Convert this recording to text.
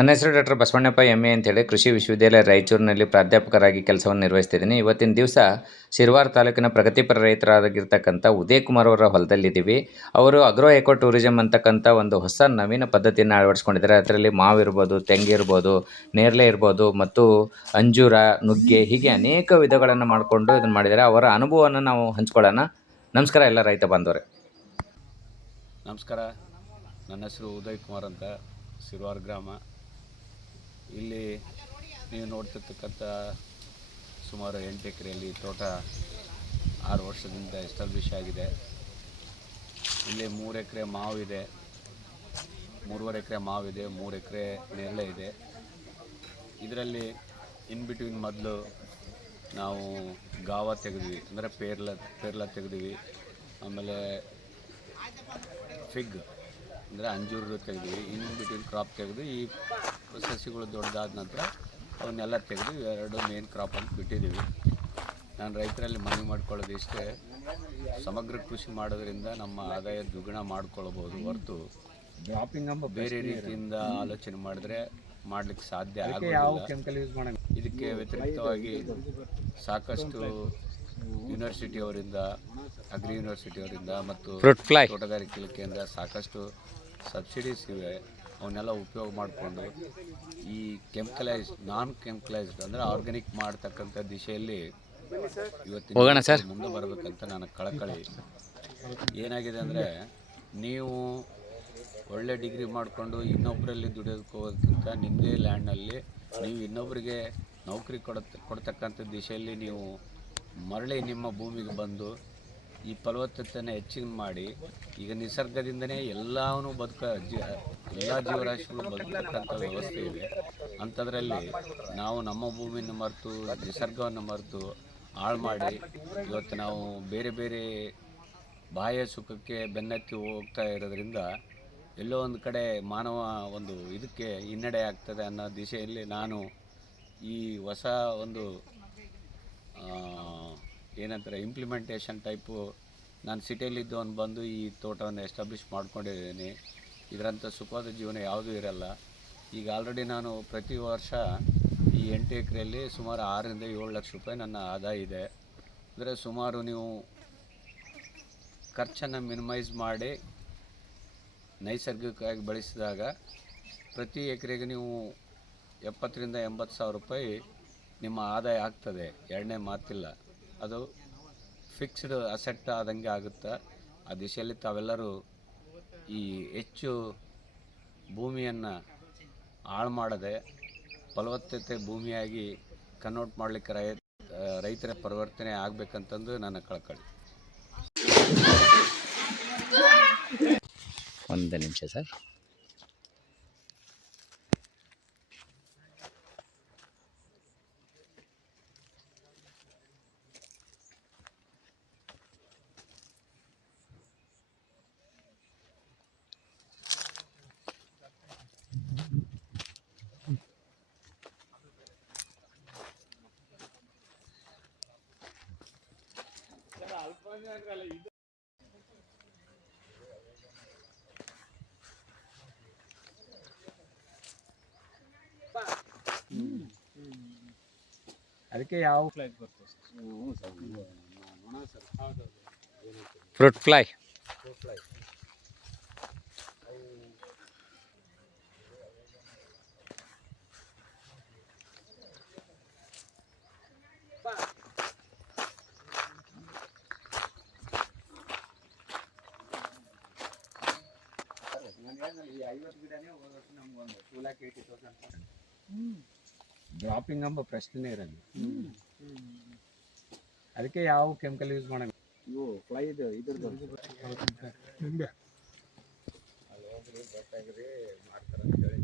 ನನ್ನ ಹೆಸರು ಡಾಕ್ಟರ್ ಬಸವಣ್ಣಪ್ಪ ಎಮ್ಮೆ ಅಂತೇಳಿ ಕೃಷಿ ವಿಶ್ವವಿದ್ಯಾಲಯ ರಾಯಚೂರಿನಲ್ಲಿ ಪ್ರಾಧ್ಯಾಪಕರಾಗಿ ಕೆಲಸವನ್ನು ನಿರ್ವಹಿಸ್ತಿದ್ದೀನಿ. ಇವತ್ತಿನ ದಿವಸ ಶಿರವಾರ ತಾಲೂಕಿನ ಪ್ರಗತಿಪರ ರೈತರಾಗಿರ್ತಕ್ಕಂಥ ಉದಯ್ ಕುಮಾರ್ ಅವರ ಹೊಲದಲ್ಲಿದ್ದೀವಿ. ಅವರು ಅಗ್ರೋ ಎಕೋ ಟೂರಿಸಮ್ ಅಂತಕ್ಕಂಥ ಒಂದು ಹೊಸ ನವೀನ ಪದ್ಧತಿಯನ್ನು ಅಳವಡಿಸ್ಕೊಂಡಿದ್ದಾರೆ. ಅದರಲ್ಲಿ ಮಾವಿರ್ಬೋದು, ತೆಂಗಿರ್ಬೋದು, ನೇರಳೆ ಇರ್ಬೋದು ಮತ್ತು ಅಂಜೂರ, ನುಗ್ಗೆ ಹೀಗೆ ಅನೇಕ ವಿಧಗಳನ್ನು ಮಾಡಿಕೊಂಡು ಇದನ್ನು ಮಾಡಿದ್ದಾರೆ. ಅವರ ಅನುಭವವನ್ನು ನಾವು ಹಂಚ್ಕೊಳ್ಳೋಣ. ನಮಸ್ಕಾರ ಎಲ್ಲ ರೈತ ಬಾಂಧವರೇ. ನಮಸ್ಕಾರ. ನನ್ನ ಹೆಸರು ಉದಯ್ ಕುಮಾರ್ ಅಂತ, ಶಿರವಾರ ಗ್ರಾಮ. ಇಲ್ಲಿ ನೀವು ನೋಡ್ತಿರ್ತಕ್ಕಂಥ ಸುಮಾರು 8 ಎಕರೆಯಲ್ಲಿ ತೋಟ 6 ವರ್ಷದಿಂದ ಎಸ್ಟಾಬ್ಲಿಷ್ ಆಗಿದೆ. ಇಲ್ಲಿ 3 ಎಕರೆ ಮಾವಿದೆ, 3.5 ಎಕರೆ ಮಾವಿದೆ, 3 ಎಕರೆ ನೇರಳೆ ಇದೆ. ಇದರಲ್ಲಿ ಇನ್ ಬಿಟ್ವೀನ್ ಮೊದಲು ನಾವು ಗಾವ ತೆಗೆದ್ವಿ, ಅಂದರೆ ಪೇರ್ಲ ತೆಗೆದ್ವಿ. ಆಮೇಲೆ ಫಿಗ್ ಅಂದರೆ ಅಂಜೂರು ತೆಗೆದ್ವಿ. ಇನ್ ಬಿಟ್ವೀನ್ ಕ್ರಾಪ್ ತೆಗೆದು ಈ ಸಸಿಗಳು ದೊಡ್ಡದಾದ ನಂತರ ಅವನ್ನೆಲ್ಲ ತೆಗೆದು 2 ಮೇನ್ ಕ್ರಾಪ್ ಅಂತ ಬಿಟ್ಟಿದ್ದೀವಿ. ನಾನು ರೈತರಲ್ಲಿ ಮನವಿ ಮಾಡ್ಕೊಳ್ಳೋದು ಇಷ್ಟೇ, ಸಮಗ್ರ ಕೃಷಿ ಮಾಡೋದ್ರಿಂದ ನಮ್ಮ ಆದಾಯ ದ್ವಿಗುಣ ಮಾಡ್ಕೊಳ್ಬೋದು ಹೊರತು ಬೇರೆ ರೀತಿಯಿಂದ ಆಲೋಚನೆ ಮಾಡಿದ್ರೆ ಮಾಡಲಿಕ್ಕೆ ಸಾಧ್ಯ ಆಗೋದಿಲ್ಲ. ಇದಕ್ಕೆ ವ್ಯತಿರಿಕ್ತವಾಗಿ ಸಾಕಷ್ಟು ಯೂನಿವರ್ಸಿಟಿಯವರಿಂದ, ಅಗ್ರಿ ಯೂನಿವರ್ಸಿಟಿಯವರಿಂದ ಮತ್ತು ತೋಟಗಾರಿಕೆ ಇಲಾಖೆಯಿಂದ ಸಾಕಷ್ಟು ಸಬ್ಸಿಡೀಸ್ ಇವೆ. ಅವನ್ನೆಲ್ಲ ಉಪಯೋಗ ಮಾಡಿಕೊಂಡು ಈ ನಾನ್ ಕೆಮಿಕಲೈಸ್ಡ್ ಅಂದರೆ ಆರ್ಗ್ಯಾನಿಕ್ ಮಾಡ್ತಕ್ಕಂಥ ದಿಶೆಯಲ್ಲಿ ಇವತ್ತಿನ ಮುಂದೆ ಬರಬೇಕಂತ ನನ್ನ ಕಳಕಳಿ. ಏನಾಗಿದೆ ಅಂದರೆ, ನೀವು ಒಳ್ಳೆ ಡಿಗ್ರಿ ಮಾಡಿಕೊಂಡು ಇನ್ನೊಬ್ಬರಲ್ಲಿ ದುಡಿಯೋದಕ್ಕೆ ಹೋಗೋದಕ್ಕಿಂತ ನಿಮ್ಮದೇ ಲ್ಯಾಂಡ್ನಲ್ಲಿ ನೀವು ಇನ್ನೊಬ್ಬರಿಗೆ ನೌಕರಿ ಕೊಡ್ತಕ್ಕಂಥ ದಿಶೆಯಲ್ಲಿ ನೀವು ಮರಳಿ ನಿಮ್ಮ ಭೂಮಿಗೆ ಬಂದು ಈ ಫಲವತ್ತತೆಯನ್ನು ಹೆಚ್ಚಿಗೆ ಮಾಡಿ, ಈಗ ನಿಸರ್ಗದಿಂದನೇ ಎಲ್ಲವೂ ಎಲ್ಲ ಜೀವರಾಶಿಗಳು ಬದುಕತಕ್ಕಂಥ ವ್ಯವಸ್ಥೆ ಇದೆ. ಅಂಥದ್ರಲ್ಲಿ ನಾವು ನಮ್ಮ ಭೂಮಿಯನ್ನು ಮರೆತು, ನಿಸರ್ಗವನ್ನು ಮರೆತು ಹಾಳು ಮಾಡಿ ಇವತ್ತು ನಾವು ಬೇರೆ ಬೇರೆ ಬಾಹ್ಯ ಸುಖಕ್ಕೆ ಬೆನ್ನತ್ತಿ ಹೋಗ್ತಾ ಇರೋದ್ರಿಂದ ಎಲ್ಲೋ ಒಂದು ಕಡೆ ಮಾನವ ಒಂದು ಇದಕ್ಕೆ ಹಿನ್ನಡೆ ಆಗ್ತದೆ ಅನ್ನೋ ದಿಶೆಯಲ್ಲಿ ನಾನು ಈ ಹೊಸ ಒಂದು ಏನಂತಾರೆ ಇಂಪ್ಲಿಮೆಂಟೇಷನ್ ಟೈಪು ನಾನು ಸಿಟಿಯಲ್ಲಿದ್ದವನು ಬಂದು ಈ ತೋಟವನ್ನು ಎಸ್ಟಾಬ್ಲಿಷ್ ಮಾಡ್ಕೊಂಡಿದ್ದೀನಿ. ಇದರಂಥ ಸುಖವಾದ ಜೀವನ ಯಾವುದೂ ಇರಲ್ಲ. ಈಗ ಆಲ್ರೆಡಿ ನಾನು ಪ್ರತಿ ವರ್ಷ ಈ 8 ಎಕರೆಯಲ್ಲಿ ಸುಮಾರು 6 ರಿಂದ 7 ಲಕ್ಷ ರೂಪಾಯಿ ನನ್ನ ಆದಾಯ ಇದೆ. ಅಂದರೆ ಸುಮಾರು ನೀವು ಖರ್ಚನ್ನು ಮಿನಿಮೈಸ್ ಮಾಡಿ ನೈಸರ್ಗಿಕವಾಗಿ ಬೆಳೆಸಿದಾಗ ಪ್ರತಿ ಎಕರೆಗೆ ನೀವು 70 ರಿಂದ 80 ಸಾವಿರ ರೂಪಾಯಿ ನಿಮ್ಮ ಆದಾಯ ಆಗ್ತದೆ. ಎರಡನೇ ಮಾತಿಲ್ಲ, ಅದು ಫಿಕ್ಸ್ಡ್ ಅಸೆಟ್ ಆದಂಗೆ ಆಗುತ್ತೆ. ಆ ದಿಶೆಯಲ್ಲಿ ತಾವೆಲ್ಲರೂ ಈ ಹೆಚ್ಚು ಭೂಮಿಯನ್ನು ಹಾಳು ಮಾಡದೆ ಫಲವತ್ತತೆ ಭೂಮಿಯಾಗಿ ಕನ್ವರ್ಟ್ ಮಾಡಲಿಕ್ಕೆ ರೈತರ ಪರಿವರ್ತನೆ ಆಗಬೇಕಂತಂದು ನನ್ನ ಕಳಕಳಿ. ಒಂದು ನಿಮಿಷ ಸರ್. ಅದಕ್ಕೆ ಯಾವ ಫ್ಲೈ ಬರ್ತದೆ? Fruit fly. ಈ 50 ಗಿಡನೇ ಹೋದ ವರ್ಷ ನಮ್ಗೊಂದು 2,80,000 ಡ್ರಾಪಿಂಗ್ ಎಂಬ ಪ್ರಶ್ನೆ ಇರಲ್ಲ. ಅದಕ್ಕೆ ಯಾವ ಕೆಮಿಕಲ್ ಯೂಸ್ ಮಾಡಬೇಕು? ಇವು ಫ್ಲೈ ಇದ್ರದ್ದು ನಿಂಬೆ ಅಲ್ಲಿ ಹೋಗ್ರಿ ಗೊತ್ತಾಗ್ರಿ ಮಾಡ್ತಾರೆ ಅಂತ ಹೇಳಿ